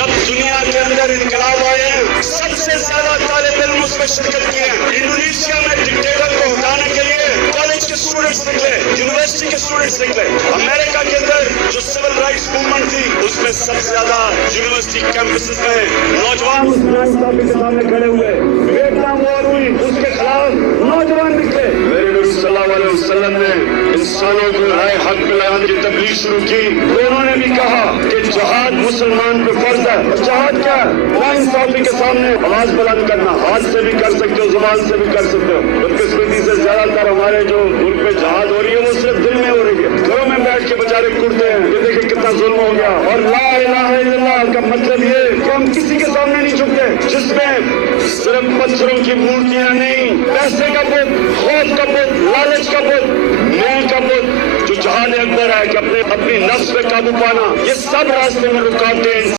جب دنیا کے اندر انقلاب آئے سب سے زیادہ طالب علم اس میں شرکت کیے ہیں. انڈونیشیا میں ڈکٹیٹر کو ہٹانے کے لیے کالج کے اسٹوڈنٹس نکلے, یونیورسٹی کے اسٹوڈنٹس نکلے. امریکہ کے اندر جو سول رائٹس موومنٹ تھی اس میں سب سے زیادہ یونیورسٹی کیمپسز میں نوجوان صاحب کے سامنے کھڑے ہوئے. ویتنام وار ہوئی, اس کے خلاف نوجوان نکلے. میرے نبی صلی اللہ علیہ وسلم نے انسانوں کو رائے حق پہ لانے کی تبلیغ شروع کی. انہوں نے بھی کہا کہ جہاد مسلمان پہ فرض ہے. اور جہاد کیا ہے؟ ناانصافی کے سامنے آواز بلند کرنا. ہاتھ سے بھی کر سکتے ہو, زبان سے بھی کر سکتے ہو. بدقسمتی سے زیادہ تر ہمارے جو ملک پہ جہاد ہو رہی ہے وہ صرف دل میں ہو رہی ہے. گھروں میں بیٹھ کے بیچارے کرتے ہیں. یہ دیکھیں کتنا ظلم ہو گیا. اور لا الہ الا اللہ کا مطلب یہ کہ ہم کسی کے سامنے نہیں جھکتے, جس میں صرف پتھروں کی مورتیاں نہیں, پیسے کا بت, خوف کا بت, لالچ کا بت, میل کا بت, جو جہاد اکبر ہے کہ اپنی نفس پہ قابو پانا, یہ سب راستے میں رکاوٹیں